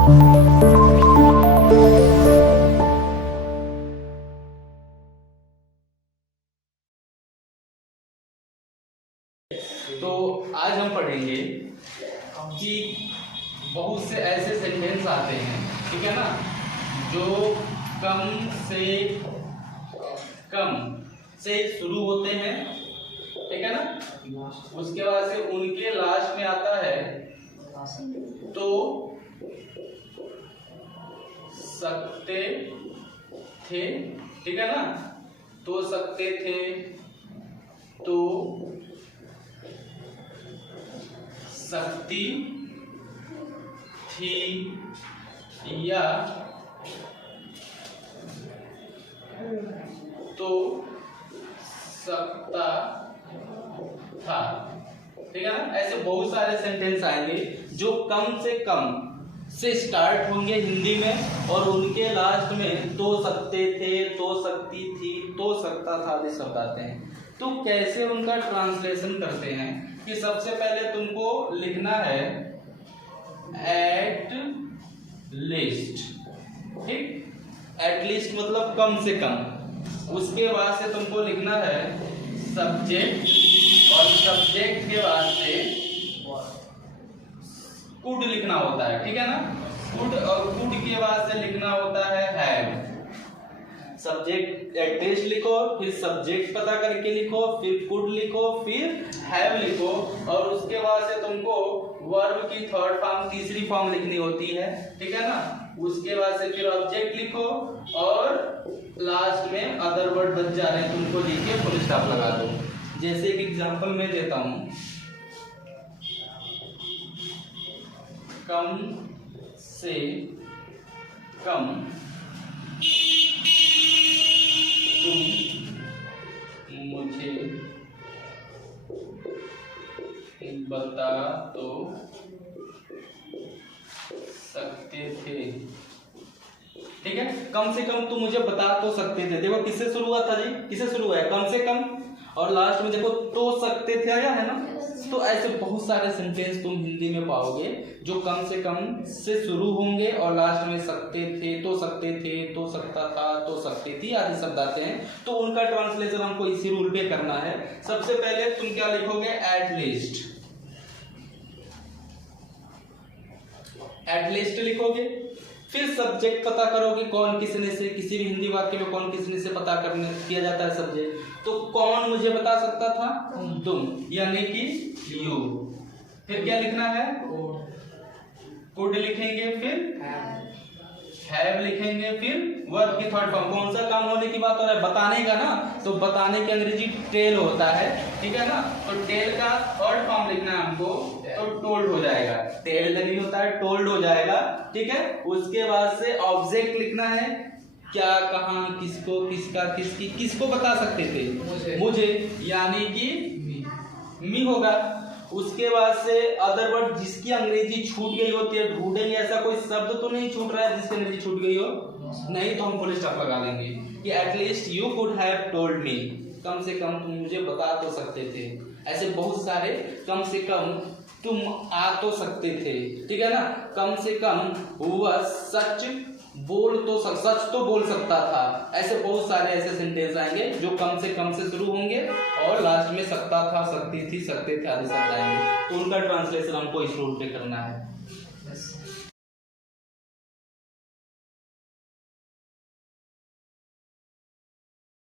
तो आज हम पढ़ेंगे कि बहुत से ऐसे सेंटेंस आते हैं, ठीक है ना, जो कम से शुरू होते हैं, ठीक है ना, उसके बाद से उनके लास्ट में आता है तो सकते थे, ठीक है ना, तो सकते थे, तो सकती थी, या तो सकता था, ठीक है ना। ऐसे बहुत सारे सेंटेंस आएंगे जो कम से स्टार्ट होंगे हिंदी में और उनके लास्ट में तो सकते थे, तो सकती थी, तो सकता था आदि शब्द आते हैं। तो कैसे उनका ट्रांसलेशन करते हैं कि सबसे पहले तुमको लिखना है एट लीस्ट, ठीक, एट लीस्ट मतलब कम से कम। उसके बाद से तुमको लिखना है सब्जेक्ट, और सब्जेक्ट के बाद से कुड लिखना होता है, ठीक है ना, कुड, और कुड के बाद से लिखना होता है हैव। सब्जेक्ट एड्रेस लिखो, फिर सब्जेक्ट पता करके लिखो, फिर कुड लिखो, फिर हैव लिखो, और उसके बाद से तुमको वर्ब की थर्ड फॉर्म, तीसरी फॉर्म लिखनी होती है, ठीक है ना। उसके बाद से फिर ऑब्जेक्ट लिखो और लास्ट में अदर वर्ड बच जा रहे हैं, तुमको लिख के फुल स्टॉप लगा दो। जैसे एक एग्जांपल मैं देता हूं, कम से कम तुम मुझे बता तो सकते थे, ठीक है। कम से कम तुम मुझे बता तो सकते थे, देखो किससे शुरू हुआ था जी, किससे शुरू हुआ है, कम से कम, और लास्ट में देखो तो सकते थे आया है ना। तो ऐसे बहुत सारे सेंटेंस तुम हिंदी में पाओगे जो कम से शुरू होंगे और लास्ट में सकते थे, तो सकते थे, तो सकता था, तो सकती थी आदि शब्द आते हैं। तो उनका ट्रांसलेशन हमको इसी रूल पे करना है। सबसे पहले तुम क्या लिखोगे, एट लीस्ट लिखोगे, फिर सब्जेक्ट पता करोगे, कौन किसने से, किसी भी हिंदी वाक्य में कौन किसने से पता करने किया जाता है सब्जेक्ट। तो कौन मुझे बता सकता था, तुम, यानी कि यू। फिर क्या लिखना है, कुड लिखेंगे, फिर हैव लिखेंगे, फिर वर्ब की थर्ड फॉर्म। कौन सा काम होने की बात हो रहा है, बताने का ना, तो बताने की अंग्रेजी टेल होता है, ठीक है ना। तो टेल का थर्ड फॉर्म लिखना है हमको, तो टोल्ड हो जाएगा, टेल नहीं होता है, टोल्ड हो जाएगा, ठीक है। उसके बाद से ऑब्जेक्ट लिखना है, क्या, कहां, किसको, किसका, किसकी, किसको बता सकते थे, मुझे, यानी कि मी होगा। उसके बाद से अदर वर्ड जिसकी अंग्रेजी छूट गई होती है, ढूंढेंगे ऐसा कोई शब्द तो नहीं छूट रहा है जिसकी अंग्रेजी छूट गई हो, नहीं तो हम फुल स्टॉप लगा देंगे कि at least you could have told me, कम से कम तुम मुझे बता तो सकते थे। ऐसे बहुत सारे कम से कम तुम आ तो सकते थे, ठीक है ना। कम से कम वह सच सच तो बोल सकता था। ऐसे बहुत सारे ऐसे सेंटेंस आएंगे जो कम से शुरू होंगे और लास्ट में सकता था, सकती थी, सकते थे आदि शब्द आएंगे। तो उनका ट्रांसलेशन हमको इस रूल पे करना है।